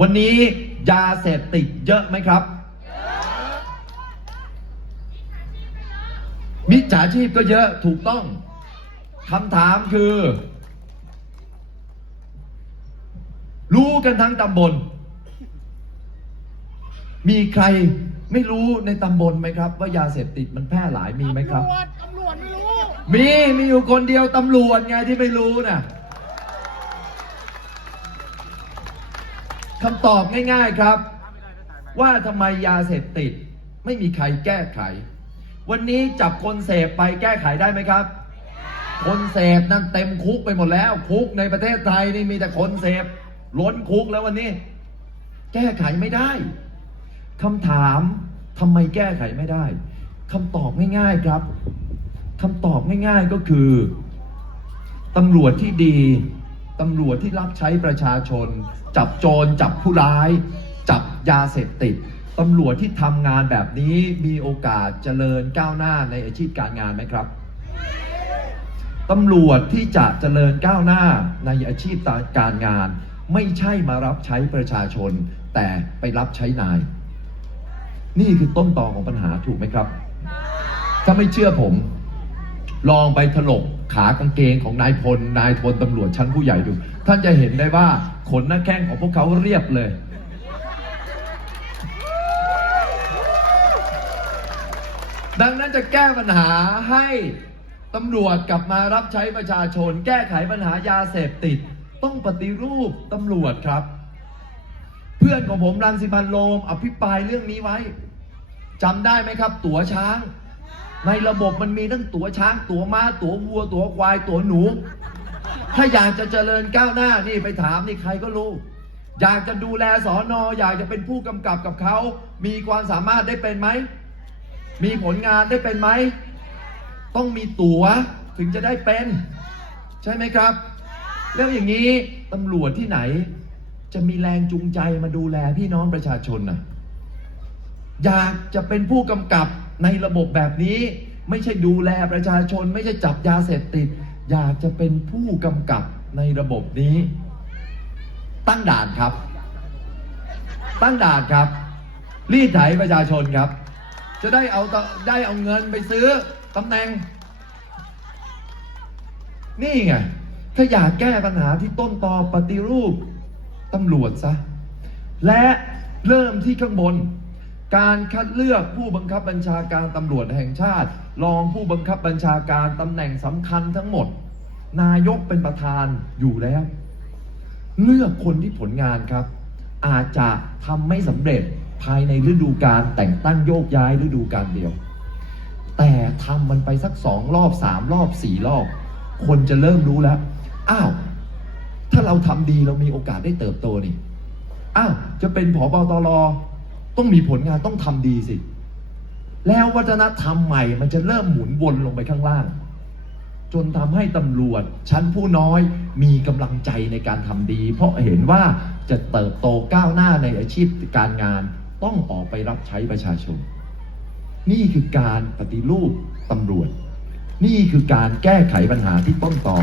วันนี้ยาเสพติดเยอะไหมครับมิจฉาชีพก็เยอะถูกต้องคำถามคือ รู้กันทั้งตำบล มีใครไม่รู้ในตำบลไหมครับ ว่ายาเสพติดมันแพร่หลายมีไหมครับตำรวจตำรวจไม่รู้ มีมีอยู่คนเดียวตำรวจไงที่ไม่รู้นะ คำตอบง่ายๆครับ ว่าทำไมยาเสพติด ไม่มีใครแก้ไข วันนี้จับคนเสพไปแก้ไขได้ไหมครับ คนเสพนั่นเต็มคุกไปหมดแล้ว คุกในประเทศไทยนี่มีแต่คนเสพล้นคุกแล้ววันนี้ แก้ไขไม่ได้คำถามทำไมแก้ไขไม่ได้คำตอบง่ายๆครับคำตอบง่ายๆก็คือตำรวจที่ดี ตำรวจที่รับใช้ประชาชน จับโจรจับผู้ร้าย จับยาเสพติดตำรวจที่ทำงานแบบนี้มีโอกาสเจริญก้าวหน้าในอาชีพการงานไหมครับตำรวจที่จะเจริญก้าวหน้าในอาชีพการงาน ไม่ใช่มารับใช้ประชาชน แต่ไปรับใช้นาย นี่คือต้นตอของปัญหาถูกไหมครับ ถ้าไม่เชื่อผม ลองไปถลกขากางเกงของนายพลนายพลตำรวจชั้นผู้ใหญ่ดู ท่านจะเห็นได้ว่าขนหน้าแข้งของพวกเขาเรียบเลย ดังนั้นจะแก้ปัญหาให้ตำรวจกลับมารับใช้ประชาชน แก้ไขปัญหายาเสพติด ต้องปฏิรูปตำรวจครับ เพื่อนของผมรังสิมันต์โรมอภิปรายเรื่องนี้ไว้จำได้ไหมครับ ตั๋วช้าง ในระบบมันมีทั้งตั๋วช้าง ตั๋วม้า ตั๋ววัว ตั๋วควาย ตั๋วหนู ถ้าอยากจะเจริญก้าวหน้านี่ไปถามนี่ใครก็รู้ อยากจะดูแลสอนออยากจะเป็นผู้กำกับกับเขา มีความสามารถได้เป็นไหม มีผลงานได้เป็นไหม ต้องมีตั๋วถึงจะได้เป็น ใช่ไหมครับ แล้วอย่างนี้ตำรวจที่ไหน จะมีแรงจูงใจมาดูแลพี่น้องประชาชนนะอยากจะเป็นผู้กำกับ ในระบบแบบนี้ไม่ใช่ดูแลประชาชน ไม่ใช่จับยาเสพติด อยากจะเป็นผู้กำกับในระบบนี้ ตั้งด่านครับ ตั้งด่านครับ รีดไถประชาชนครับ จะได้เอาตได้เอาเงินไปซื้อตำแหน่ง นี่ไง ถ้าอยากแก้ปัญหาที่ต้นตอปฏิรูปตำรวจซะ และเริ่มที่ข้างบน การคัดเลือกผู้บังคับบัญชาการตำรวจแห่งชาติ รองผู้บังคับบัญชาการตำแหน่งสำคัญทั้งหมด นายกเป็นประธานอยู่แล้ว เลือกคนที่ผลงานครับ อาจจะทำไม่สำเร็จภายในฤดูการแต่งตั้งโยกย้ายฤดูการเดียว แต่ทำมันไปสักสองรอบสามรอบสี่รอบ คนจะเริ่มรู้แล้ว อ้าว ถ้าเราทำดีเรามีโอกาสได้เติบโตนี่ อ้าว จะเป็นผอบตร ต้องมีผลงานต้องทำดีสิ แล้ววัฒนธรรมใหม่มันจะเริ่มหมุนวนลงไปข้างล่าง จนทำให้ตำรวจ ชั้นผู้น้อยมีกำลังใจในการทำดี เพราะเห็นว่าจะเติบโตก้าวหน้าในอาชีพการงานต้องออกไปรับใช้ประชาชน นี่คือการปฏิรูปตำรวจ นี่คือการแก้ไขปัญหาที่ต้นตอ